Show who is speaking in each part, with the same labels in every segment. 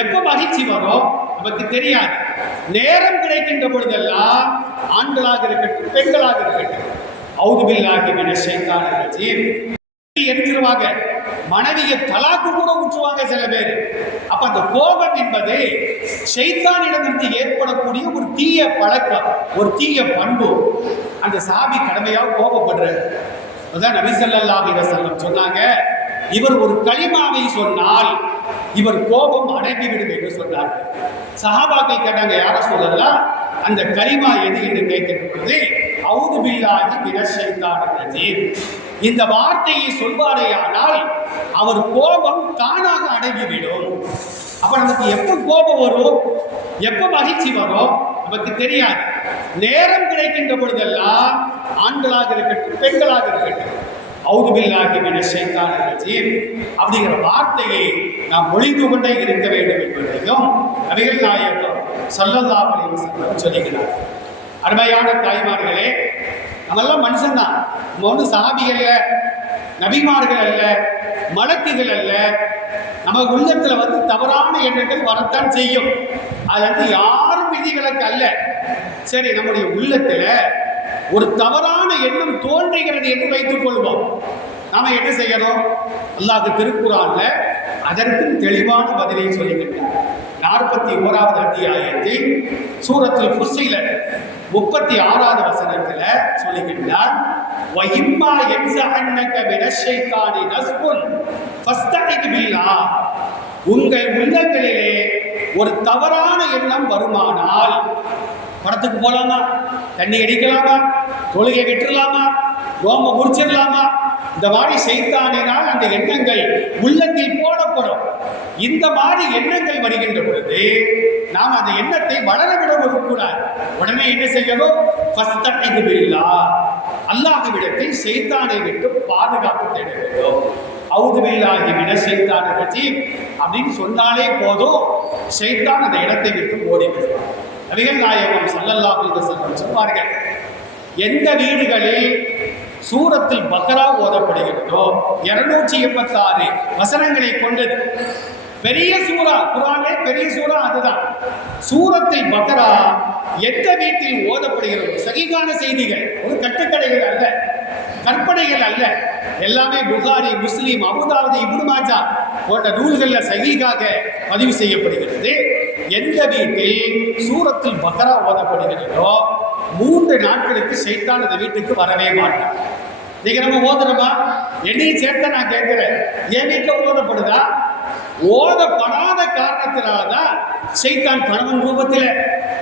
Speaker 1: எப்போ மகிழ்ச்சி வரும் நமக்கு தெரியாது. நேரம் கிடைக்கின்ற பொழுதெல்லாம் ஆண்களாக இருக்கட்டும் பெண்களாக இருக்கட்டும். அவுதுபில்லாகி மின ரஜீம். எரிஞ்சிருவாங்க. மனைவியை தலாக்கு கூட ஊற்றுவாங்க சில பேர். அப்ப அந்த கோபம் என்பது சைத்தானிடமிருந்து ஏற்படக்கூடிய ஒரு தீய பழக்கம் ஒரு தீய பண்பு. அந்த சாபி கடமையாக கோபப்படுறாரு. அதான் நபி ஸல்லல்லாஹு சொன்னாங்க இவர் ஒரு களிமாவை சொன்னால் இவர் கோபம் அடங்கிவிடும் என்று சொன்னார்கள். சஹாபாக்கள் கேட்டாங்க யார சொல்லலாம் அந்த கரிமா எது என்று கேட்கப்பட்டது அவுது பில்லாகி மினஷைத்தான இந்த வார்த்தையை சொல்வாரேயானால் அவர் கோபம் தானாக அடங்கிவிடும். அப்ப நமக்கு எப்போ கோபம் வரும்? எப்போ மகிழ்ச்சி வரும்? நமக்கு தெரியாது. நேரம் கிடைக்கின்ற பொழுதெல்லாம் ஆண்களாக இருக்கட்டும் பெண்களாக இருக்கட்டும் அவுதுபில்லாகி மின ஷைத்தான ரஜீம் அப்படிங்கிற வார்த்தையை நாம் ஒழித்து கொண்டே இருக்க வேண்டும் என்பதையும் நபிகள் நாயகம் சொல்லதாமலை சொல்லுகிறார். அருமையான தாய்மார்களே நம்மெல்லாம் மனுஷன்தான் நம்ம வந்து சாபிகள் அல்ல நபிமார்கள் அல்ல மலக்குகள் அல்ல. நம்ம உள்ளத்தில் வந்து தவறான எண்ணங்கள் வரத்தான் செய்யும். அது வந்து யாரும் விதிவிலக்கு அல்ல. சரி நம்முடைய உள்ளத்தில் ஒரு தவறான எண்ணம் தோன்றுகிறது என்று வைத்துக் கொள்வோம். நாம என்ன செய்யணும் அல்லாது திருக்குறான்ல அதற்கும் தெளிவான பதிலை சொல்லுகின்றார் நாற்பத்தி ஓராவது அத்தியாயத்தில் சூரத்தில் ஃபுஸ்ஸில முப்பத்தி ஆறாவது வசனத்துல சொல்லுகின்றார் வயிம்மா என்சஹன்னக மினஷைத்தானி நஸ்புன் ஃபஸ்தஇத் பில்லாஹ் உங்கள் உள்ளங்களிலே ஒரு தவறான எண்ணம் வருமானால் படத்துக்கு போகலாமா தண்ணி அடிக்கலாமா? தொழுகை விட்டுறலாமா? ரோம முடிச்சிடலாமா இந்த மாதிரி செய்தானினால் அந்த எண்ணங்கள் உள்ளத்தில் போடப்படும். இந்த மாதிரி எண்ணங்கள் வருகின்ற பொழுது நாம் அந்த எண்ணத்தை வளர விட கூடாது உடனே என்ன செய்யணும்? ஃபஸ்தஇது பில்லாஹ் அல்லாஹ்விடத்தில் செய்தானை விட்டு பாதுகாப்பு தேட வேண்டும். அவுதுவில்லாகி விட செய்தான் பற்றி அப்படின்னு சொன்னாலே போதும். செய்தான் அந்த இடத்தை விட்டு ஓடிவிடுவார் நபிகள் நாயகம் சல்லல்லா அலைஹி வஸல்லம் சொல்வார்கள் எந்த வீடுகளில் சூரத்தில் பக்ரா ஓதப்படுகிறதோ இருநூற்றி எண்பத்தாறு வசனங்களை கொண்டது பெரிய சூரா குரானே பெரிய சூரா அதுதான். சூரத்தில் பக்ரா எந்த வீட்டில் ஓதப்படுகிறதோ சகிகான செய்திகள் ஒரு கட்டுக்கடைகள் அல்ல கற்பனைகள் அல்ல. எல்லாமே புகாரி முஸ்லீம் அபுதாவது இப்னு மாஜா போன்ற நூல்களில் சகிகாக பதிவு செய்யப்படுகிறது. எந்த வீட்டில் சூரத்தில் பக்ரா ஓதப்படுகிறதோ மூன்று நாட்களுக்கு சைத்தான் அந்த வீட்டுக்கு வரவே மாட்டான். நீங்க நம்ம ஓதுறோமா? என்னையும் சேர்த்த நான் கேட்கிறேன். என் வீட்டில் ஓதப்படுதா? ஓதப்படாத காரணத்தினால்தான் சைத்தான் கணவன் ரூபத்தில்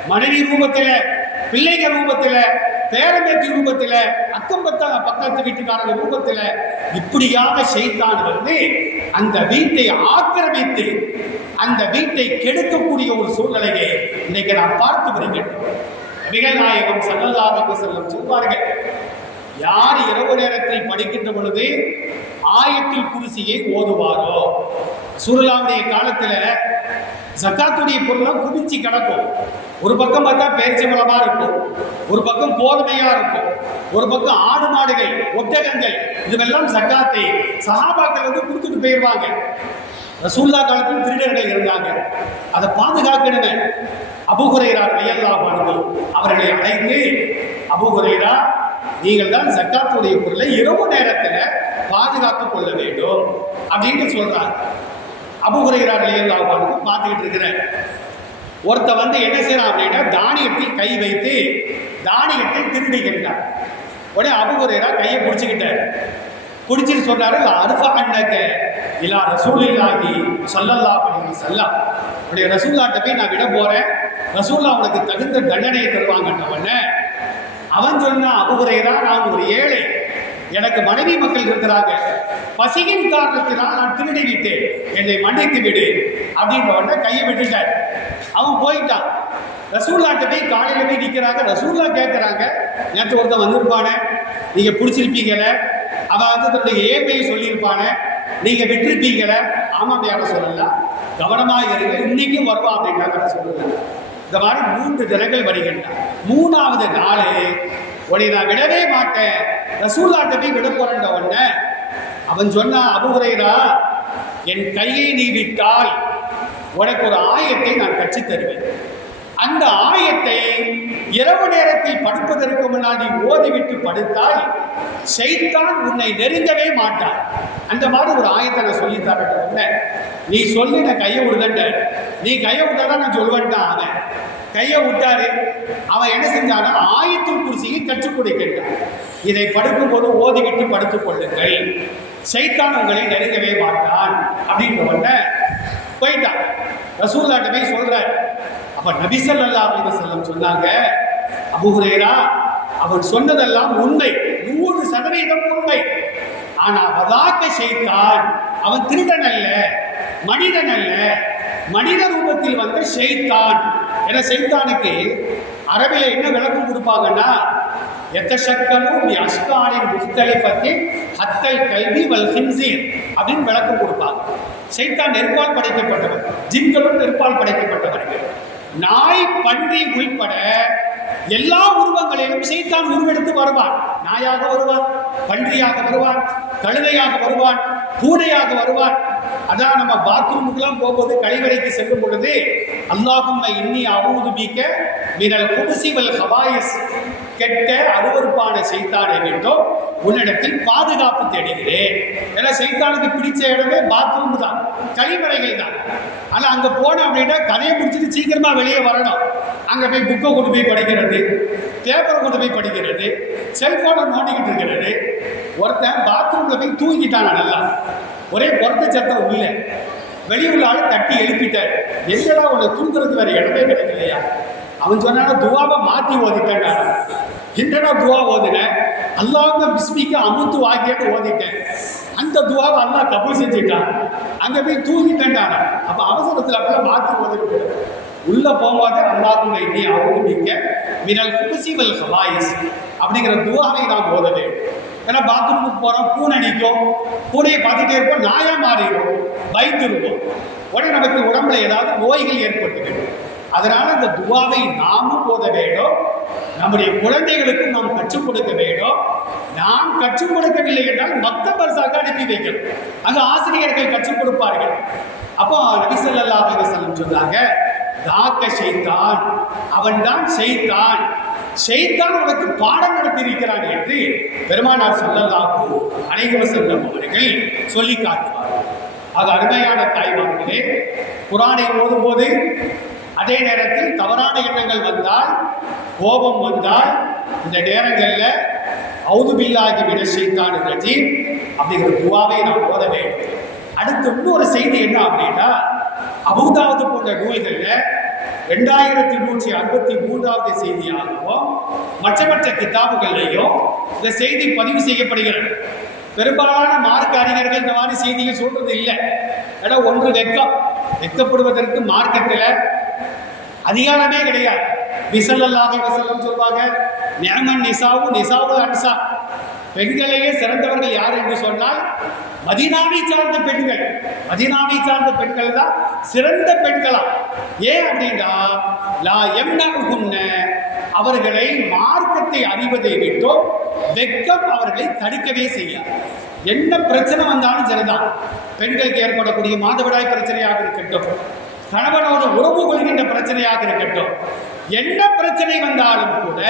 Speaker 1: மனைவி ரூபத்தில் பிள்ளைகள் ரூபத்தில் பேரம்பேத்தி ரூபத்தில் அக்கம்பத்தா பக்கத்து வீட்டுக்காரங்க ரூபத்தில் இப்படியாக செய்தான் வந்து அந்த வீட்டை ஆக்கிரமித்து அந்த வீட்டை கெடுக்கக்கூடிய ஒரு சூழ்நிலையை இன்னைக்கு நாம் பார்த்து வருகின்றோம் நபிகள் நாயகம் ஸல்லல்லாஹு அலைஹி சொல்வார்கள் யார் இரவு நேரத்தில் படிக்கின்ற பொழுது ஆயத்தில் குருசியை ஓதுவாரோ? சுருளாவுடைய காலத்தில் சக்காத்துடைய பொருளும் குவிச்சு கிடக்கும். ஒரு பக்கம் பார்த்தா பேரிச்சம்பளமா இருக்கும் ஒரு பக்கம் கோதுமையா இருக்கும் ஒரு பக்கம் ஆடு மாடுகள் ஒட்டகங்கள் இதுவெல்லாம் சக்காத்தை சகாபாக்கள் வந்து கொடுத்துட்டு போயிடுவாங்க ரசூல்லா காலத்தில் திருடர்கள் இருந்தாங்க அதை பாதுகாக்கிடுங்க அபுகுரைரா ரலியல்லாஹு அன்ஹு அவர்களை அழைத்து அபுகுரைரா நீங்கள் தான் சக்காத்துடைய பொருளை இரவு நேரத்தில் பாதுகாத்துக் கொள்ள வேண்டும். அப்படின்னு சொல்றாங்க. அபுகுரைரா ரலியல்லாஹு அன்ஹு பார்த்துக்கிட்டு இருக்கிறேன் ஒருத்த வந்து என்ன செய்யறான் அப்படின்னா தானியத்தில் கை வைத்து தானியத்தை திருடுகின்றார் உடனே அபுகுரைரா கையை பிடிச்சிக்கிட்டார். பிடிச்சிட்டு சொன்னாரு அருஃபா அண்ணக்க இல்லா ரசூலில்லாகி சொல்லல்லா அப்படின்னு சொல்லலாம் உடைய ரசூல்லாட்ட போய் நான் விட போறேன். ரசூல்லா உனக்கு தகுந்த தண்டனையை தருவாங்கன்ன அவன் சொன்னா அபுகுரைரா நான் ஒரு ஏழை. எனக்கு மனைவி மக்கள் இருக்கிறாங்க. பசியின் காரணத்தினால் நான் திருடி விட்டேன் என்னை மன்னித்து விடு. அப்படின்ற உடனே கையை விட்டுட்டார். அவன் போயிட்டான். ரசூல்லாட்ட போய் காலையில் போய் நிற்கிறாங்க ரசூல்லா கேட்குறாங்க நேற்று ஒருத்தன் வந்திருப்பானே. நீங்கள் பிடிச்சிருப்பீங்கள அவன் வந்து தன்னுடைய ஏமையை சொல்லியிருப்பானே. நீங்கள் விட்டிருப்பீங்களே ஆமாம் யாரும் சொல்லலாம் கவனமாக இருங்க. இன்னைக்கும் வருவா அப்படின்றாங்க சொல்லுங்க இந்த மாதிரி மூன்று தினங்கள் வருகின்றன. மூணாவது நாள் உன்னை நான் விடவே மாட்டேன். ரசூல்லாட்ட போய் விட போறேன்ற உடனே அவன் சொன்னா அபுகுரைரா என் கையை நீ விட்டால் உனக்கு ஒரு ஆயத்தை நான் கட்சி தருவேன் அந்த ஆயத்தை இரவு நேரத்தில் படுப்பதற்கு முன்னாடி ஓதிவிட்டு படுத்தால் செய்தான் உன்னை நெருங்கவே மாட்டான். அந்த மாதிரி ஒரு ஆயத்தை நான் சொல்லி நீ சொல்லி நான் கையை விடுதண்ட நீ கையை விட்டாதான் நான் சொல்வேன்ட்டான் அவன். கையை விட்டாரு அவன் என்ன செஞ்சானா ஆயத்துல் குர்சியை கற்றுக் கொடுக்கின்றான். இதை படுக்கும்போது ஓதிவிட்டு படுத்துக் கொள்ளுங்கள். சைத்தான் உங்களை நெருங்கவே மாட்டான். அப்படின்ற உடனே போயிட்டான். ரசூல்லாட்ட போய் சொல்றாரு. அப்ப நபி ஸல்லல்லாஹு அலைஹி வஸல்லம் சொன்னாங்க அபுஹுரேரா அவன் சொன்னதெல்லாம் உண்மை. நூறு சதவீதம் உண்மை. ஆனா வதாக்க செய்தான் அவன் திருடன் அல்ல மனிதன் அல்ல. மனித ரூபத்தில் வந்த ஷெய்தான் என செய்தானுக்கு அரபில என்ன விளக்கம் கொடுப்பாங்கன்னா எத்தசக்கலும் அஷ்கானின் முஸ்தலிஃபத்தின் ஹத்தல் கல்வி வல் ஹிம்சீர் அப்படின்னு விளக்கம் கொடுப்பாங்க. சைத்தான் நெருப்பால் படைக்கப்பட்டவர் ஜின்களும் நெருப்பால் படைக்கப்பட்டவர்கள். நாய் பன்றி உள்பட எல்லா உருவங்களிலும் சைத்தான் உருவெடுத்து வருவான். நாயாக வருவான் பன்றியாக வருவான் கழுதையாக வருவான் பூனையாக வருவான். அதான் நம்ம பாத்ரூமுக்கெல்லாம் போகும்போது கழிவறைக்கு செல்லும் பொழுது அல்லாஹும் இன்னி அவுது பீக்க மினல் குபுசி வல் கெட்ட அருவருப்பான செய்தான் விட்டோம் உன்னிடத்தில் பாதுகாப்பு தேடுகிறேன். ஏன்னா செய்தானுக்கு பிடிச்ச இடமே பாத்ரூம் தான். கழிவறைகள் தான். ஆனால் அங்கே போனோம் அப்படின்னா கதையை முடிச்சுட்டு சீக்கிரமாக வெளியே வரணும். அங்கே போய் புக்கை கொண்டு போய் படிக்கிறது பேப்பரை கொண்டு போய் படிக்கிறது செல்ஃபோனை நோண்டிக்கிட்டு இருக்கிறது. ஒருத்தன் பாத்ரூமில் போய் தூங்கிட்டான் நல்லா. ஒரே பொறுத்த சத்தம் உள்ள. வெளியுள்ள ஆள் தட்டி எழுப்பிட்டார். எங்கடா உன்னை தூங்குறதுக்கு வேற இடமே கிடைக்கலையா? அவன் சொன்னானா துவாவை மாற்றி ஓதிட்டேன்டா என்னடா துவா ஓதுனேன் அல்லாஹ் பிஸ்மிக்கு அமுத்து வாக்கியன்னு ஓதிட்டேன். அந்த துவாவை அல்லா கபூல் செஞ்சுட்டான். அங்கே போய் தூங்கிட்டேன்டான அப்போ அவசரத்தில் அப்படிலாம் மாற்றி ஓதிட்டு உள்ள போகாத அல்லாஹும் இனி அவங்க மினல் குசிவல் ஹவாயிஸ் அப்படிங்கிற துவாவை நாம் ஓத வேண்டும் ஏன்னா பாத்ரூமுக்கு போகிறோம் பூனை நிற்கும். பூனையை பார்த்துட்டே இருப்போம் நாயா மாறிடும் பயந்துருவோம். உடனே நமக்கு உடம்புல ஏதாவது நோய்கள் ஏற்பட்டுவிடும் அதனால இந்த துவாவை நாமும் போத வேண்டும். நம்முடைய குழந்தைகளுக்கும் நாம் கற்றுக் கொடுக்க வேண்டும். நாம் கற்றுக் கொடுக்கவில்லை என்றால் மத்த பரிசாக அனுப்பி வைக்கணும். அங்கு ஆசிரியர்கள் கற்றுக் கொடுப்பார்கள். அப்போ நபி ஸல்லல்லாஹு சொன்னாங்க தாக்க ஷைத்தான் அவன்தான் செய்தான் ஷைத்தான் உனக்கு பாடம் நடத்தியிருக்கிறான் என்று பெருமானார் ஸல்லல்லாஹு அலைஹி செல்லும் அவர்கள் சொல்லி காட்டுவார்கள். அது அருமையான தாய்மார்களே குரானை ஓதும்போது அதே நேரத்தில் தவறான எண்ணங்கள் வந்தால் கோபம் வந்தால் இந்த நேரங்களில் அவுதுபில்லாகி விட செய்தான் ரஜீம் அப்படிங்கிற துவாவை நாம் ஓத வேண்டும். அடுத்து இன்னொரு செய்தி என்ன அப்படின்னா அபுதாவது போன்ற நூல்களில் ரெண்டாயிரத்தி நூற்றி அறுபத்தி மூன்றாவது செய்தியாகவும் மற்ற மற்ற கிதாபுகள்லையும் இந்த செய்தி பதிவு செய்யப்படுகிறது. பெரும்பாலான மார்க்க அறிஞர்கள் இந்த மாதிரி செய்திகள் சொல்றது இல்லை. ஏன்னா ஒன்று வெக்கம். வெக்கப்படுவதற்கு மார்க்கத்தில் அதிகாரமே கிடையாது. விசல்லல்லாஹி வசல்லம் சொல்வாங்க. நியமன் நிசாவு நிசாவு அன்சா. பெண்களையே சிறந்தவர்கள் யார் என்று சொன்னால் மதினாவை சார்ந்த பெண்கள். மதினாவை சார்ந்த பெண்கள் தான் சிறந்த பெண்களா? ஏன் அப்படின்னா லா எம்னகுன்ன அவர்களை மார்க்கத்தை அறிவதை விட்டோ வெக்கம் அவர்களை தடுக்கவே செய்யாது. என்ன பிரச்சனை வந்தாலும் சரிதான். பெண்களுக்கு ஏற்படக்கூடிய மாதவிடாய் பிரச்சனையாக இருக்கட்டும். கணவனோடு உறவு கொள்கின்ற பிரச்சனையாக இருக்கட்டும். என்ன பிரச்சனை வந்தாலும் கூட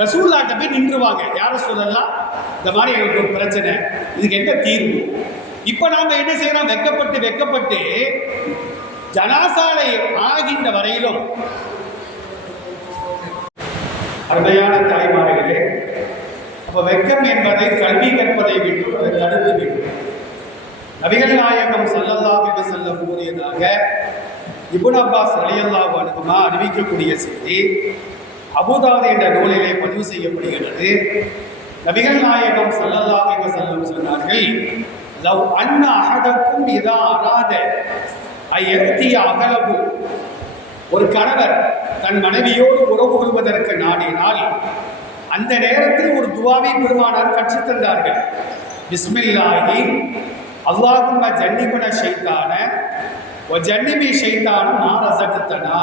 Speaker 1: ரசூல்லாட்ட போய் நின்றுவாங்க. யார சொல்லலாம்? இந்த மாதிரி எங்களுக்கு ஒரு பிரச்சனை. இதுக்கு என்ன தீர்வு? இப்போ நாம் என்ன செய்யறோம்? வெக்கப்பட்டு வெக்கப்பட்டு ஜனாசாலை ஆகின்ற வரையிலும் அருமையான தாய்மார்களே அப்ப வெக்கம் என்பதை கல்வி கற்பதை விட்டு அதை தடுத்து விட்டு நபிகள் நாயகம் ஸல்லல்லாஹு செல்லம் கூறியதாக இபுன் அப்பாஸ் அலியல்லாஹ் அன்ஹுமா அறிவிக்கக்கூடிய செய்தி அபுதாவுத் என்ற நூலிலே பதிவு செய்யப்படுகிறது. நபிகள் நாயகம் சல்லல்லாஹ் என்று வஸல்லம் சொன்னார்கள் லவ் அன்ன அஹதக்கும் இதா அராத ஐயத்திய அகலபு ஒரு கணவர் தன் மனைவியோடு உறவு கொள்வதற்கு நாடினால் அந்த நேரத்தில் ஒரு துவாவை பெருமானார் கற்றுத் தந்தார்கள். பிஸ்மில்லாஹி அல்லாஹும் ஜன்னிபன ஷைத்தான ஜன்னிபி ஷைத்தான மாரசகத்தனா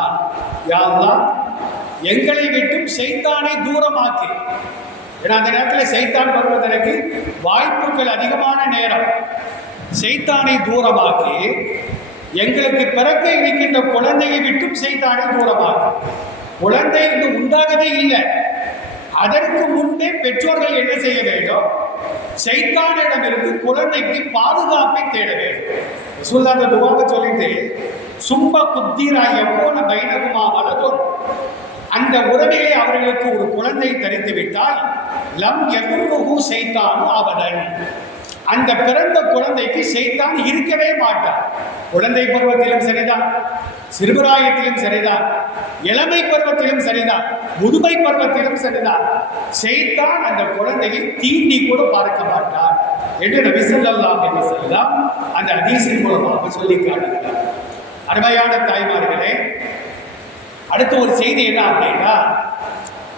Speaker 1: யா அல்லாஹ் எங்களை விட்டும் ஷைத்தானை தூரமாக்கி. ஏன்னா அந்த நேரத்தில் சைத்தான் வருவதற்கு வாய்ப்புகள் அதிகமான நேரம். சைத்தானை தூரமாக்கி. எங்களுக்கு பிறக்க இருக்கின்ற குழந்தையை விட்டும் செய்தானே தூரமாக்கி. குழந்தை இன்னும் உண்டாகவே இல்லை. அதற்கு முன்பே பெற்றோர்கள் என்ன செய்ய வேண்டும்? சைத்தானிடமிருந்து குழந்தைக்கு பாதுகாப்பை தேட வேண்டும். ரசூலுல்லாஹ் அந்த துவாவை சொல்லிட்டு சும்ப குத்தீரா எப்போன பைனகுமா வலதும் அந்த உறவிலே அவர்களுக்கு ஒரு குழந்தை தரித்து விட்டால் லம் எவ்வளவு செய்தான் அவதன் அந்த பிறந்த குழந்தைக்கு செய்தான் இருக்கவே மாட்டான். குழந்தை பருவத்திலும் சரிதான் சிறுபிராயத்திலும் சரிதான் இளமை பருவத்திலும் சரிதான் முதுமை பருவத்திலும் சரிதான். செய்தான் அந்த குழந்தையை தீண்டி கூட பார்க்க மாட்டான் என்று நபி என்று சொல்லலாம் அந்த அதிசயம் மூலமாக சொல்லி காட்டுகிறார். அருமையான தாய்மார்களே அடுத்த ஒரு செய்தி என்ன அப்படின்னா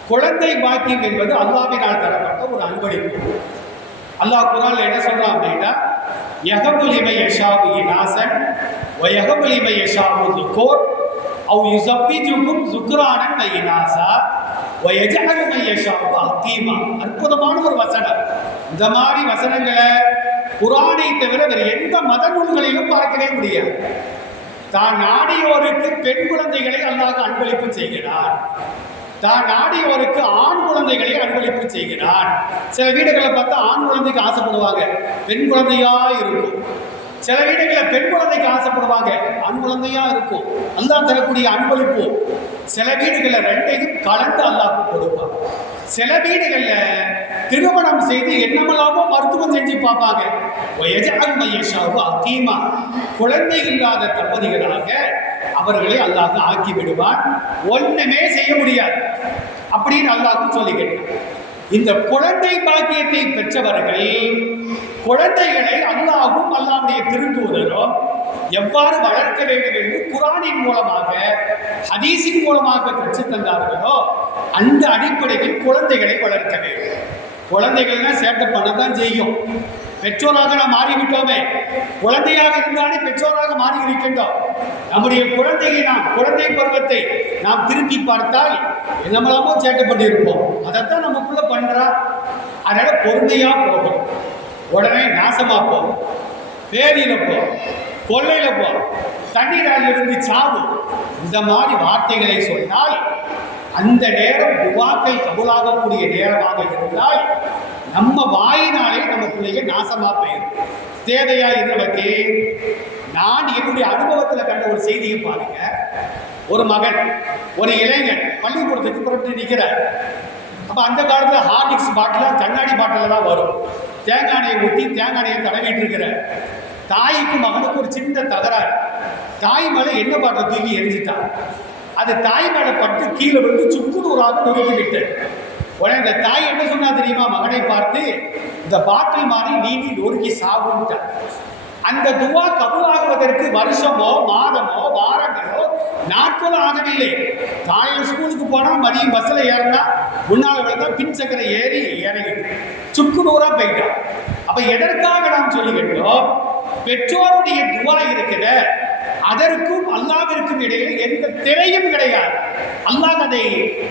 Speaker 1: குழந்தை பாக்கியம் என்பது அல்லாவினால் தரப்பட்ட ஒரு அன்பளிப்பு. அல்லாஹ் குரான்ல என்ன சொல்றான் அப்படின்னா யகபுலிமை இமை யஷாவு இனாசன் வ யகபுல் இமை யஷாவு துக்கோர் அவ் யுசப்பிஜுகும் சுக்ரானன் வ இனாசா வ அத்தீமா அற்புதமான ஒரு வசனம். இந்த மாதிரி வசனங்களை குரானை தவிர வேறு எந்த மத நூல்களிலும் பார்க்கவே முடியாது. தான் நாடியோருக்கு பெண் குழந்தைகளை அல்லாஹ் அன்பளிப்பு செய்கிறார் தான் நாடியவருக்கு ஆண் குழந்தைகளை அன்பளிப்பு செய்கிறான் சில வீடுகளில் பார்த்தா ஆண் குழந்தைக்கு ஆசைப்படுவாங்க பெண் குழந்தையா இருக்கும். சில வீடுகளில் பெண் குழந்தைக்கு ஆசைப்படுவாங்க ஆண் குழந்தையா இருக்கும். அல்லா தரக்கூடிய அன்பளிப்பு. சில வீடுகளில் ரெண்டையும் கலந்து அல்லாஹ் கொடுப்பான். சில வீடுகளில் திருமணம் செய்து என்னமெல்லாமோ மருத்துவம் செஞ்சு பார்ப்பாங்க. குழந்தை இல்லாத தம்பதிகளாக அவர்களை அல்லாஹ் ஆக்கி விடுவான் ஒன்றுமே செய்ய முடியாது. அப்படின்னு அல்லாஹ் சொல்லி கேட்டான் இந்த குழந்தை பாக்கியத்தை பெற்றவர்கள் குழந்தைகளை அல்லாஹும் அல்லாவுடைய திருத்துவதரும் எவ்வாறு வளர்க்க வேண்டும் என்று குரானின் மூலமாக ஹதீஸின் மூலமாக கற்றுத் தந்தார்களோ அந்த அடிப்படையில் குழந்தைகளை வளர்க்க வேண்டும். குழந்தைகள்னா சேட்டை பண்ணத்தான் செய்யும். பெற்றோராக நாம் மாறிவிட்டோமே. குழந்தையாக இருந்தாலே பெற்றோராக மாறி இருக்கின்றோம். நம்முடைய குழந்தையை நாம் குழந்தை பருவத்தை நாம் திருப்பி பார்த்தால் என்னமெல்லாமோ சேர்க்கப்பட்டிருப்போம் அதைத்தான் நமக்குள்ள பண்றா. அதனால பொறுமையா போகும் உடனே நாசமா போகும். பேரியில போ கொள்ளையில போ தண்ணீரால் இருந்து சாவு. இந்த மாதிரி வார்த்தைகளை சொன்னால் அந்த நேரம் துவாக்கள் கபுலாகக்கூடிய நேரமாக இருந்தால் நம்ம வாயினாலே நம்ம பிள்ளைங்க நாசமா போயிடும் தேவையா இது நான் என்னுடைய அனுபவத்தில் கண்ட ஒரு செய்தியை பாருங்க. ஒரு மகன் ஒரு இளைஞன் பள்ளிக்கூடத்துக்கு புறப்பட்டு நிற்கிறார். அப்போ அந்த காலத்தில் ஹார்லிக்ஸ் பாட்டில் கண்ணாடி பாட்டில் தான் வரும். தேங்காய் எண்ணெயை ஊற்றி தேங்காய் எண்ணெயை தடவிட்டு இருக்கிறார். தாய்க்கும் மகனுக்கு ஒரு சின்ன தகராறு. தாய் மேலே என்ன பாட்டில் தூக்கி எரிஞ்சிட்டான். அது தாய் மேலே பட்டு கீழே விழுந்து சுக்குநூறாக நொறுக்கி விட்டு உடனே இந்த தாய் என்ன சொன்னா தெரியுமா? மகனை பார்த்து இந்த பாட்டில் மாதிரி நீ நீ நொறுக்கி சாகுன்ட்ட அந்த துவா கபுவாகுவதற்கு வருஷமோ மாதமோ வாரங்களோ நாட்களோ ஆகவில்லை. காலையில் ஸ்கூலுக்கு போனால் மதியம் பஸ்ஸில் ஏறினா முன்னால் விழுந்தா பின் சக்கரை ஏறி இறங்கி சுக்கு நூறாக போயிட்டான் அப்போ எதற்காக நாம் சொல்லுகின்றோம்? பெற்றோருடைய துவா இருக்கிற அதற்கும் அல்லாவிற்கும் இடையில எந்த திரையும் கிடையாது. அல்லாஹ் அதை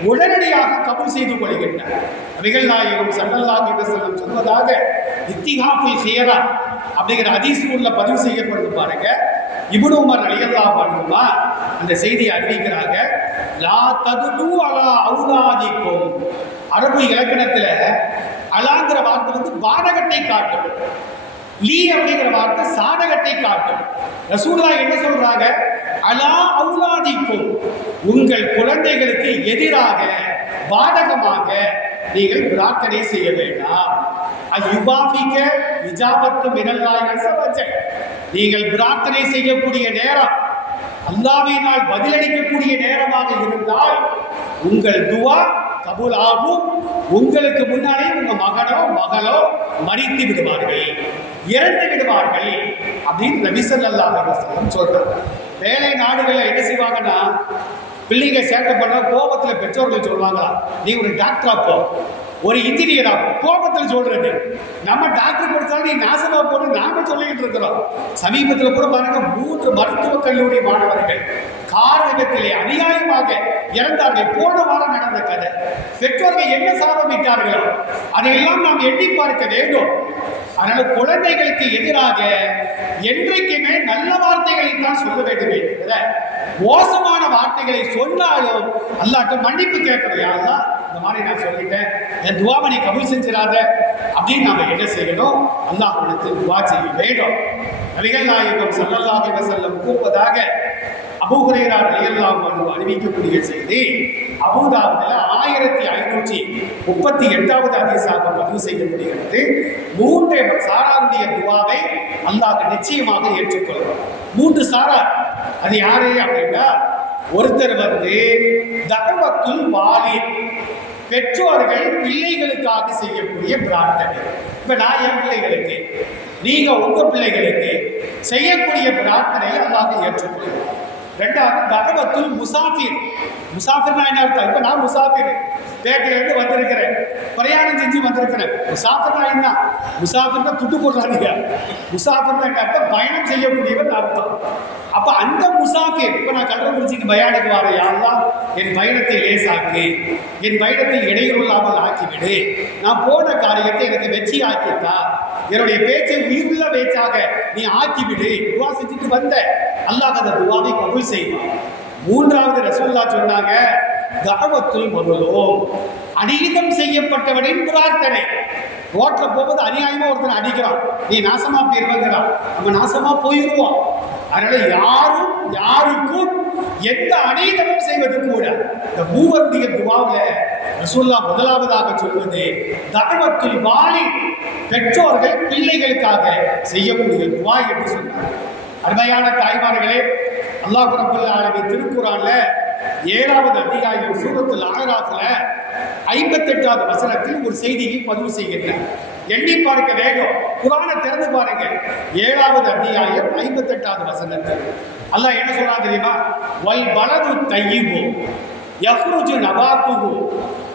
Speaker 1: உடனடியாக கபூல் செய்து கொள்கின்றார் அவைகள் நாயகம் சல்லல்லாஹி அலைஹி சொல்வதாக இத்திஹாஃபுல் ஹியரா அப்படிங்கிற ஹதீஸ் நூல்ல பதிவு செய்யப்படுது பாருங்க. இப்னு உமர் அலியல்லா பண்ணுமா அந்த செய்தியை அறிவிக்கிறாங்க. லா ததுலு அலா அவுலாதிக்கும். அரபு இலக்கணத்தில் அலாங்கிற வார்த்தை வந்து பாதகத்தை காட்டும். லீ அப்படிங்கிற வார்த்தை சாதகத்தை காட்டும். ரசூல்லா என்ன சொல்றாங்க? அலா அவுலாதிக்கும். உங்கள் குழந்தைகளுக்கு எதிராக பாதகமாக நீங்கள் பிரார்த்தனை செய்ய வேண்டாம். அயுவாபிக்க இஜாபத்து மினல்லாய் நீங்கள் பிரார்த்தனை செய்யக்கூடிய நேரம் அல்லாவினால் பதிலளிக்கக்கூடிய நேரமாக இருந்தால் உங்கள் துவா கபூல் ஆகும் உங்களுக்கு முன்னாலே உங்க மகனோ மகளோ மறித்து விடுவார்கள். இறந்து விடுவார்கள் அப்படின்னு நபி ஸல்லல்லாஹு அலைஹி சொல்றாங்க வேலை நாடுகளில் என்ன செய்வாங்கன்னா பிள்ளைங்க சேட்டை பண்ண கோபத்தில் பெற்றோர்கள் சொல்லுவாங்களா நீ ஒரு டாக்டரா போ ஒரு இன்ஜினியரா கோபத்தில் சொல்றது. நம்ம டாக்டர் படிச்சாலும் நீ நாசமா போன்னு நாம சொல்லிக்கிட்டு இருக்கிறோம். சமீபத்தில் கூட பாருங்க மூன்று மருத்துவக் கல்லூரி மாணவர்கள் கார் அநியாயமாக இறந்தார்கள். போன வாரம் நடந்த கதை. பெற்றோர்கள் என்ன சாபமிட்டார்களோ அதையெல்லாம் நாம் எண்ணி பார்க்க வேண்டும். அதனால குழந்தைகளுக்கு எதிராக என்றைக்குமே நல்ல வார்த்தைகளை தான் சொல்ல வேண்டுமே தவிர மோசமான வார்த்தைகளை சொன்னாலும் அல்லாட்ட மன்னிப்பு கேட்கணும் யாருதான் இந்த மாதிரி நான் சொல்லிட்டேன். என் துவாவை நீ கபூல் செஞ்சிடாத அப்படின்னு நாம் என்ன செய்யணும்? அல்லாஹ் துவா செய்ய வேண்டும். நபிகள் நாயகம் சல்லல்லாஹிக செல்ல வஸல்லம் கூறுவதாக அபூ ஹுரைரா அறிவிக்கக்கூடிய செய்தி அபுதாபில் ஆயிரத்தி ஐநூற்றி முப்பத்தி எட்டாவது அதிசாக பதிவு செய்யப்படுகிறது. மூன்று சாராருடைய துவாவை அல்லாஹ் நிச்சயமாக ஏற்றுக்கொள்வார் மூன்று சாரார் அது யாரு அப்படின்னா ஒருத்தர் வந்து தகவத்துள் வாலி பெற்றோர்கள் பிள்ளைகளுக்காக செய்யக்கூடிய பிரார்த்தனை. இப்போ நான் என் பிள்ளைகளுக்கு நீங்கள் உங்கள் பிள்ளைகளுக்கு செய்யக்கூடிய பிரார்த்தனையை அல்லாத ஏற்றுக்கொள்வார். ரெண்டாவது தகவத்துல் முசாஃபிர். முசாஃபிர்னா என்ன அர்த்தம்? இப்போ நான் முசாஃபிர். பேட்டையிலேருந்து வந்திருக்கிறேன். பிரயாணம் செஞ்சு வந்திருக்கிறேன். முசாஃபிர்னா என்ன? முசாஃபிர்னா துட்டு போடுறாதீங்க. முசாஃபிர்னா என்ன அர்த்தம்? பயணம் செய்யக்கூடியவன் அர்த்தம். அப்போ அந்த முசாஃபிர் இப்போ நான் கள்ளக்குறிச்சிக்கு பயானுக்கு வர யாரெல்லாம் என் பயணத்தை லேசாக்கு என் பயணத்தை இடையூறு இல்லாமல் ஆக்கிவிடு. நான் போன காரியத்தை எனக்கு வெற்றி ஆக்கிட்டா என்னுடைய பேச்சை உயிருள்ள பேச்சாக நீ ஆக்கிவிடு துவா செஞ்சுட்டு வந்த. அல்லாஹ் அந்த துவாவை கபுல் செய்வான். மூன்றாவது ரசூல்லா சொன்னாங்க தகவத்துல் முதலோம் அநீதம் செய்யப்பட்டவனின் பிரார்த்தனை. ரோட்ல போகும்போது அநியாயமா ஒருத்தனை அடிக்கிறான். நீ நாசமா போயிருவங்கிறான். நம்ம நாசமா போயிருவோம் அதனால யாரும் யாருக்கும் எந்த அநீதமும் செய்வது கூட இந்த மூவருடைய துவாவில் ரசூல்லா முதலாவதாக சொல்வது தர்மத்தில் வாலி பெற்றோர்கள் பிள்ளைகளுக்காக செய்யக்கூடிய துவா என்று சொன்னார். அருமையான தாய்மார்களே அல்லாஹ் ரப்பல் ஆலமீன் திருக்குறான்ல ஏழாவது அத்தியாயம் சூரத்தில் ஆராஃப்ல ஐம்பத்தெட்டாவது வசனத்தில் ஒரு செய்தியை பதிவு செய்கின்றனர் எண்ணி பார்க்க வேகம். குரான திறந்து பாருங்க. ஏழாவது அத்தியாயம் ஐம்பத்தெட்டாவது வசனத்தில் அல்ல என்ன சொல்றா தெரியுமா? வல் வலது தையிபு யஹ்ருஜு நபாத்துஹு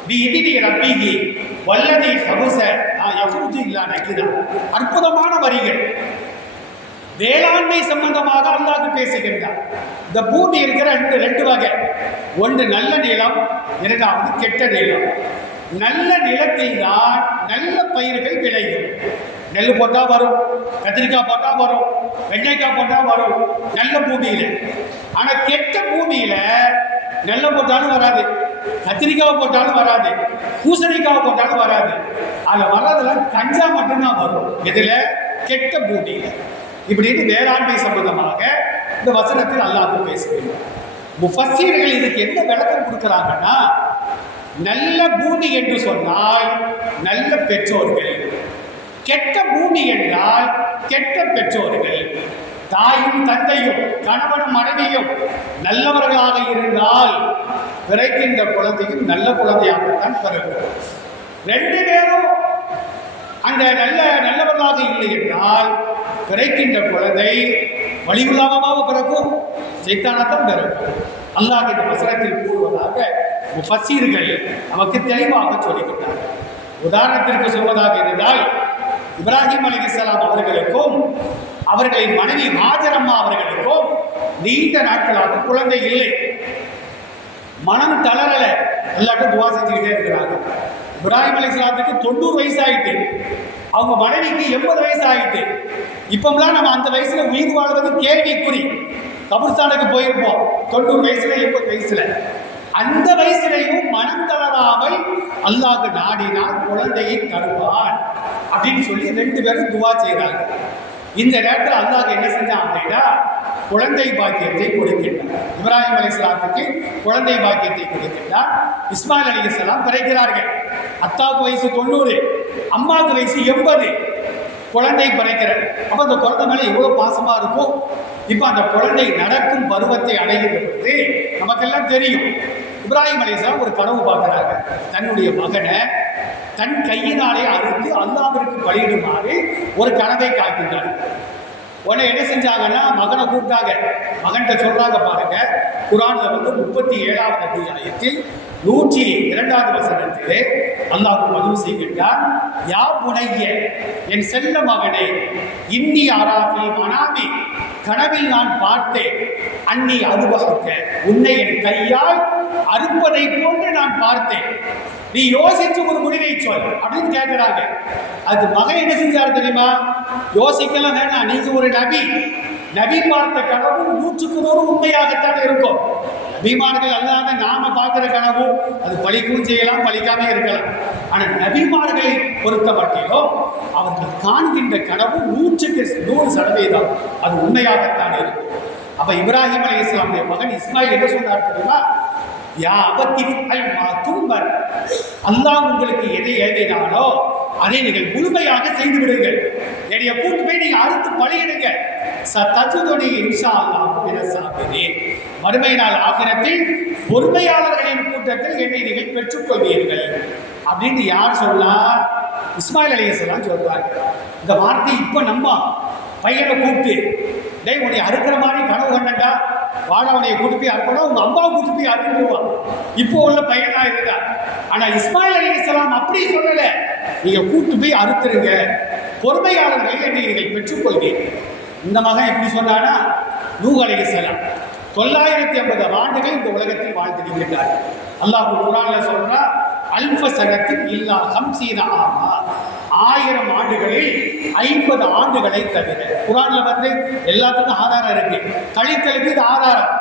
Speaker 1: பி இதினி ரப்பிஹி வல்லதி ஹபுச யஹ்ருஜு இல்லா நக்கிதா அற்புதமான வரிகள். வேளாண்மை சம்பந்தமாக அல்லாஹ் பேசுகின்றார் இந்த பூமி இருக்கிற ரெண்டு ரெண்டு வகை. ஒன்று நல்ல நிலம் இரண்டாவது கெட்ட நிலம். நல்ல நிலத்தில் தான் நல்ல பயிர்கள் விளையும். நெல் போட்டால் வரும் கத்திரிக்காய் போட்டால் வரும் வெண்டைக்காய் போட்டால் வரும் நல்ல பூமியில். ஆனால் கெட்ட பூமியில் நெல்லை போட்டாலும் வராது கத்திரிக்காய் போட்டாலும் வராது பூசணிக்காய் போட்டாலும் வராது. அதில் வர்றதெல்லாம் கஞ்சா மட்டும்தான் வரும். இதில் கெட்ட பூமியில். இப்படின்னு வேளாண்மை சம்பந்தமாக இந்த வசனத்தில் அல்லாஹ் பேசுகிறேன். முஃபசீர்கள் இதுக்கு என்ன விளக்கம் கொடுக்குறாங்கன்னா நல்ல பூமி என்று சொன்னால் நல்ல பெற்றோர்கள். கெட்ட பூமி என்றால் கெட்ட பெற்றோர்கள். தாயும் தந்தையும் கணவனும் மனைவியும் நல்லவர்களாக இருந்தால் பிறக்கின்ற குழந்தையும் நல்ல குழந்தையாகத்தான் பிறக்கும். ரெண்டு பேரும் அந்த நல்ல நல்லவர்களாக இல்லை என்றால் பிறக்கின்ற குழந்தை வழிகுலாமமாக பிறக்கும் சைத்தானத்தான் பிறக்கும். அல்லாஹ் இந்த வசனத்தில் கூறுவதாக முஃபசீர்கள் நமக்கு தெளிவாக சொல்லிவிட்டார்கள் உதாரணத்திற்கு சொல்வதாக இருந்தால் இப்ராஹிம் அலிகலாம் அவர்களுக்கும் அவர்களின் மனைவி ஹாஜரம்மா அவர்களுக்கும் நீண்ட நாட்களாக குழந்தை இல்லை. மனம் தளரல. எல்லாருக்கும் துவா செஞ்சுக்கிட்டே இருக்கிறாங்க. இப்ராஹிம் அலிஸ்லாத்துக்கு தொண்ணூறு வயசு ஆயிட்டு அவங்க மனைவிக்கு எண்பது வயசு ஆயிட்டு இப்போம்லாம் நம்ம அந்த வயசுல உயிர் வாழ்வது கேள்விக்குறி. கபுர்ஸ்தானுக்கு போயிருப்போம். தொண்ணூறு வயசுல எண்பது வயசுல. அந்த வயசுலையும் மனம் தளராமல் அல்லாஹ் நாடினால் குழந்தையை தருவான் அப்படின்னு சொல்லி ரெண்டு பேரும் துவா செய்கிறாங்க இந்த நேரத்தில் அல்லாஹ் என்ன செஞ்சான் அப்படின்னா குழந்தை பாக்கியத்தை கொடுக்கின்றார் இப்ராஹிம் அலிஸ்லாத்துக்கு குழந்தை பாக்கியத்தை கொடுக்கின்றார் இஸ்மாயில் அலிஸ்லாம் பிறக்கிறார்கள். அத்தாவுக்கு வயசு தொண்ணூறு அம்மாவுக்கு வயசு எண்பது. குழந்தை பிறக்கிறார் அப்போ அந்த குழந்தை மேலே எவ்வளோ பாசமாக இருக்கும்? இப்போ அந்த குழந்தை நடக்கும் பருவத்தை அடைகின்ற பொழுது நமக்கெல்லாம் தெரியும். இப்ராஹிம் அலிஸ்லாம் ஒரு கனவு பார்க்குறாங்க. தன்னுடைய மகனை தன் கையினாலே அறுத்து அல்லாவிற்கு பலியிடுமாறு ஒரு கனவை காக்கின்றார்கள் உடனே என்ன செஞ்சாங்கன்னா மகனை கூப்பிட்டாங்க. மகன்கிட்ட சொல்றாங்க பாருங்க குரானில் வந்து முப்பத்தி ஏழாவது அத்தியாயத்தில் நூற்றி இரண்டாவது வசனத்திலே அல்லாஹ் பதிவு செய்கின்றார் யா புனைய என் செல்ல மகனே இன்னி ஆராஃபில் மனாமி கனவில் நான் பார்த்தேன். அன்னி அனுபவிக்க உன்னை என் கையால் அறுப்பதை போன்று நான் பார்த்தேன். நீ யோசிச்சு ஒரு முடிவை சொல் அப்படின்னு கேட்கிறாங்க அது மகன் என்ன செஞ்சார் தெரியுமா? யோசிக்கலாம் வேணாம் நீங்க ஒரு நபி. நபி பார்த்த கனவு நூற்றுக்கு நூறு உண்மையாகத்தான் இருக்கும். நபிமார்கள் அல்லாத நாம பார்க்குற கனவு அது பலிக்கவும் செய்யலாம் பழிக்காம இருக்கலாம். ஆனால் நபிமார்களை பொறுத்த மட்டிலும் அவர்கள் காண்கின்ற கனவு நூற்றுக்கு நூறு சதவீதம். அது உண்மையாகத்தான் இருக்கும். அப்போ இப்ராஹிம் அலி இஸ்லாமுடைய மகன் இஸ்மாயில் என்ன சொன்னார் தெரியுமா? யா அபத்தின் அல்லாஹ் உங்களுக்கு எதை ஏவினானோ அதை நீங்கள் முழுமையாக செய்து விடுங்கள் என்னைய கூட்டு போய் நீங்க அறுத்து பழகிடுங்க சத்தஜுதொனி இன்ஷா அல்லாஹ் பிரசாபினே மறுமை நாள் ஆகிரத்தில் பொறுமையாளர்களின் கூட்டத்தில் என்னை நீங்கள் பெற்றுக்கொள்வீர்கள். அப்படின்னு யார் சொல்லா இஸ்மாயில் அலையாம் சொல்றாங்க இந்த வார்த்தை இப்போ நம்ம பையனை கூப்பிட்டு டே உன்னை அறுக்கிற மாதிரி கனவு கண்டா வாடா உன்னைய கூட்டு போய் அறுக்கணும். உங்க அம்மாவை கூட்டு போய் அறுக்கிடுவான் இப்போ உள்ள பையனா இருந்தா ஆனா இஸ்மாயில் அலையாம் அப்படி சொல்லல. நீங்க கூட்டு போய் அறுத்துருங்க. பொறுமையாளர்களை என்னை நீங்கள் பெற்றுக்கொள்வீர்கள். இந்த மகன் எப்படி சொன்னானா நூ அலையாம் தொள்ளாயிரத்தி ஐம்பது ஆண்டுகள் இந்த உலகத்தில் வாழ்ந்திருக்கின்றார். அல்லாஹ் குரான்ல சொல்றா அல்ப சனத்தில் இல்லா ஹம்சீன ஆமா ஆயிரம் ஆண்டுகளில் ஐம்பது ஆண்டுகளை தவிர. குரான்ல வந்து எல்லாத்துக்கும் ஆதாரம் இருக்கு. கழித்தலுக்கு இது ஆதாரம்.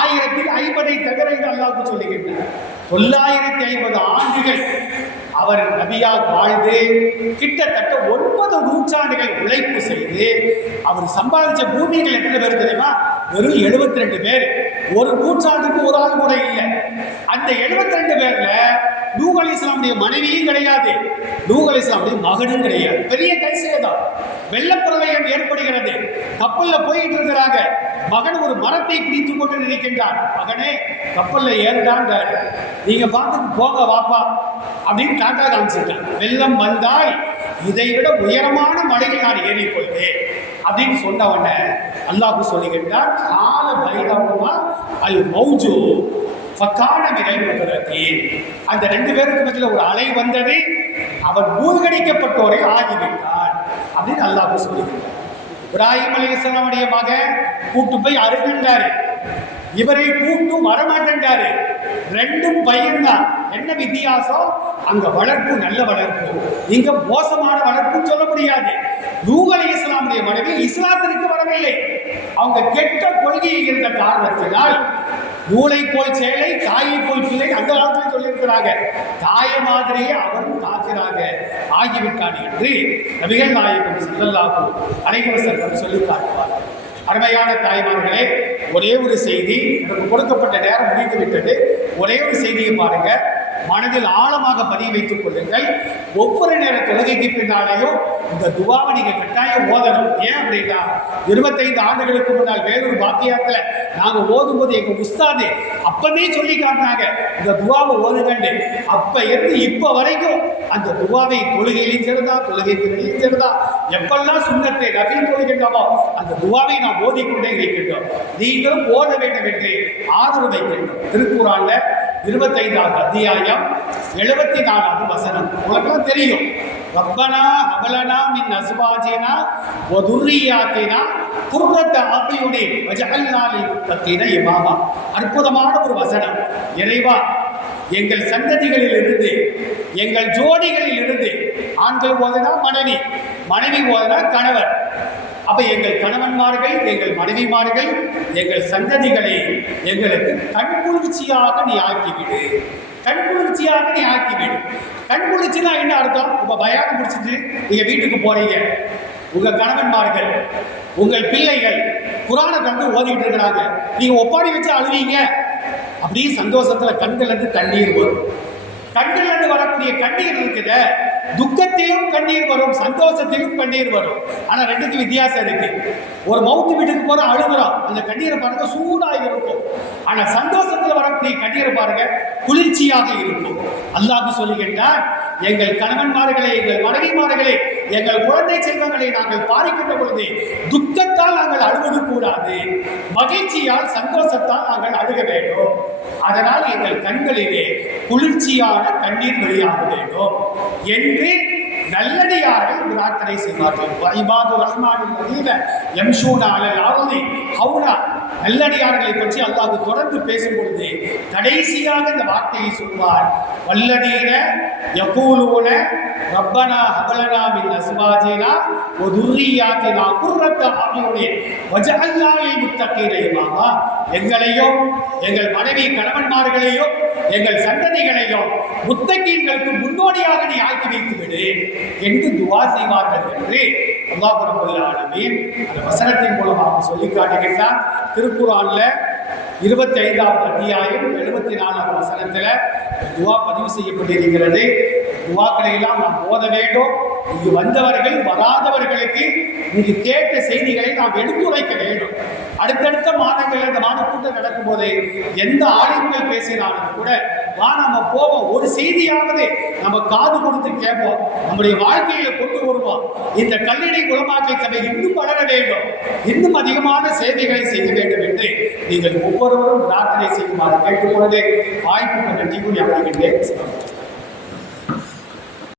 Speaker 1: ஆயிரத்தில் ஐம்பதை தவிர இது அல்லாஹ் சொல்லுகின்றார் தொள்ளாயிரத்தி ஐம்பது ஆண்டுகள் அவர் நபியாக வாழ்ந்து கிட்டத்தட்ட ஒன்பது நூற்றாண்டுகள் உழைப்பு செய்து அவர் சம்பாதிச்ச பூமிகள் எத்தனை பேர் தெரியுமா? வெறும் எழுபத்தி ரெண்டு பேர். ஒரு நூற்றாண்டுக்கு ஒரு ஆள் கூட இல்லை. அந்த எழுபத்தி ரெண்டு பேர்ல நூக் அலி இஸ்லாமுடைய மனைவியும் கிடையாது. நூக் அலி இஸ்லாமுடைய மகனும் கிடையாது. பெரிய கைசேதம் வெள்ளப்பிரளயம் ஏற்படுகிறது. கப்பல்ல போயிட்டு இருக்கிறாங்க. மகன் ஒரு மரத்தை பிடித்து கொண்டு நினைக்கின்றான். மகனே கப்பல்ல ஏறுடாங்க நீங்க பார்த்து போக வாப்பா. அப்படின்னு டாட்டா காமிச்சிருக்கான் வெள்ளம் வந்தால் இதை விட உயரமான மலையில் நான் ஏறிக்கொள்வேன். அப்படின்னு சொன்ன உடனே அல்லாஹ் சொல்லுகின்றார் கால பைரவமா? அல் மௌஜு. ஃபக்கான விரல் முகரத்தீன் அந்த ரெண்டு பேருக்கு மத்தியில் ஒரு அலை வந்தது. அவர் மூழ்கடிக்கப்பட்டோரை ஆகிவிட்டான் அப்படின்னு அல்லாஹ் சொல்லுகின்றார் இப்ராஹிம் அலைஹிஸ்ஸலாமுடைய மகன் கூட்டு போய் அருகின்றார் இவரை கூட்டு வரமாட்டேன்றாரு ரெண்டும் பையன்தான். என்ன வித்தியாசம்? அங்க வளர்ப்பு நல்ல வளர்ப்பு. இங்க மோசமான வளர்ப்பு சொல்ல முடியாது. நூஹ் இஸ்லாமுடைய மனைவி இஸ்லாத்திற்கு வரவில்லை. அவங்க கெட்ட கொள்கையை இருந்த காரணத்தினால் நூலை போல் சேலை தாயை போல் பிள்ளை அந்த காலத்தில் சொல்லியிருக்கிறாங்க. தாய மாதிரியே அவரும் காக்கிறாங்க ஆகிவிட்டான் என்று நபிகள் நாயகம் ஸல்லல்லாஹு அனைவரும் சொல்லி காட்டுவார்கள் அருமையான தாய்மார்களே ஒரே ஒரு செய்தி எனக்கு கொடுக்கப்பட்ட நேரம் முடிந்துவிட்டது ஒரே ஒரு செய்தியை பாருங்க. மனதில் ஆழமாக பதிய வைத்துக் கொள்ளுங்கள். ஒவ்வொரு நேர தொழுகைக்கு பின்னாலேயும் இந்த துவாவை நீங்க கட்டாயம் ஓதணும். ஏன் அப்படின்னா இருபத்தைந்து ஆண்டுகளுக்கு முன்னால் வேலூர் பாக்கியாத்துல நாங்க ஓதும்போது எங்க உஸ்தாது அப்பவே சொல்லி காட்டினாங்க இந்த துவாவை ஓதுங்கண்டு அப்ப இருந்து இப்ப வரைக்கும் அந்த துவாவை தொழுகையிலும் சரிதா தொழுகைக்கு வெளியும் சரிதா? எப்பெல்லாம் சுண்ணத்தை நபில் தொழுகின்றோமோ அந்த துவாவை நாம் ஓதிக்கொண்டே இருக்கின்றோம். நீங்களும் ஓத வேண்டும் என்று ஆதரவு வைக்கின்றோம். திருக்குறானில் இருபத்தைந்தாவது அத்தியாயம் எழுபத்தி நாலாவது வசனம். உனக்கெல்லாம் தெரியும். ரப்பனா அபலனா மின் அசுபாஜினா ஒதுரியாத்தினா குர்ரத்த ஆபியுனே வஜகல்லாலி முத்தத்தின இமாமா. அற்புதமான ஒரு வசனம். இறைவா எங்கள் சந்ததிகளில் இருந்து எங்கள் ஜோடிகளில் இருந்து ஆண்கள் போதுனா மனைவி மனைவி போதுனா கணவர். அப்ப எங்கள் கணவன்மார்கள் எங்கள் மனைவிமார்கள் எங்கள் சந்ததிகளை எங்களுக்கு கண்குளிர்ச்சியாக நீ ஆக்கிவிடு. கண்குளிர்ச்சியாக நீ ஆக்கிவிடு. கண் முடிச்சுன்னா என்ன அர்த்தம்? இப்போ பயானம் முடிச்சுட்டு நீங்க வீட்டுக்கு போறீங்க. உங்கள் கணவன்மார்கள் உங்கள் பிள்ளைகள் குரானை கண்டு ஓதிக்கிட்டு இருக்கிறாங்க. நீங்க ஒப்பாடி வச்சு அழுவீங்க அப்படியே சந்தோஷத்துல கண்கள் இருந்து தண்ணீர் வரும். கண்கள் இருந்து வரக்கூடிய கண்ணீர் இருக்குது. துக்கத்திலும் கண்ணீர் வரும் சந்தோஷத்திலும் கண்ணீர் வரும். ஆனால் ரெண்டுக்கும் வித்தியாசம் இருக்கு. ஒரு மவுத்து வீட்டுக்கு போற அழுகுறோம் அந்த கண்ணீரை பாருங்க சூடாக இருக்கும். ஆனால் சந்தோஷத்தில் வரக்கூடிய கண்ணீரை பாருங்க குளிர்ச்சியாக இருக்கும். அல்லாஹ் சொல்லுகின்றார் எங்கள் கணவன்மார்களே எங்கள் மனைவிமார்களே எங்கள் குழந்தை செல்வங்களை நாங்கள் பாரிக்கின்ற பொழுது துக்கத்தால் நாங்கள் அழுவது கூடாது. மகிழ்ச்சியால் சந்தோஷத்தால் நாங்கள் அழுக வேண்டும். அதனால் எங்கள் கண்களிலே குளிர்ச்சியான கண்ணீர் வெளியாக வேண்டும் என்று நல்லடியார்கள் பிரார்த்தனை செய்வார்கள். வைபாது ரஹ்மானின் மதீன ஹவுனா நல்லடியார்களை பற்றி அல்லாஹ் தொடர்ந்து பேசும் பொழுது கடைசியாக இந்த வார்த்தையை சொல்வார். வல்லதீன யகூலூன ரப்பனா ஹபலனா மின் அஸ்வாஜினா வ துர்ரியாத்தினா குர்ரத்த ஆயுனே வஜஅல்னா லில் முத்தகீன எங்களையும் எங்கள் மனைவி கணவன்மார்களையும் எங்கள் சந்ததிகளையும் முத்தக்கீன்களுக்கு முன்னோடியாக நீ ஆக்கி வைத்து விடு என்று துவா செய்வார்கள் என்று அல்லாஹ் ரப்பல் ஆலமீன் அந்த வசனத்தின் மூலமாக சொல்லி காட்டுகின்றார் திருக்குறான்ல இருபத்தி ஐந்தாவது அத்தியாயம் எழுபத்தி நாலாவது வசனத்தில் துவா பதிவு செய்யப்பட்டிருக்கிறது. துவாக்களை எல்லாம் நாம் ஓத வேண்டும். இங்கு வந்தவர்கள் வராதவர்களுக்கு இங்கு கேட்ட செய்திகளை நாம் எடுத்துரைக்க வேண்டும். அடுத்தடுத்த மாதங்களில் இந்த மாத கூட்டம் நடக்கும் போது எந்த ஆலயங்கள் பேசினாலும் கூட வா நம்ம போவோம். ஒரு செய்தியாவது நம்ம காது கொடுத்து கேட்போம். நம்முடைய வாழ்க்கையில கொண்டு வருவோம். இந்த கல்லணை குலமாக்கல் சபை இன்னும் வளர வேண்டும். இன்னும் அதிகமான சேவைகளை செய்ய வேண்டும் என்று நீங்கள் ஒவ்வொருவரும் பிரார்த்தனை செய்யுமாறு கேட்டுக்கொண்டு வாய்ப்பு நன்றி கூறி அமைகின்றேன்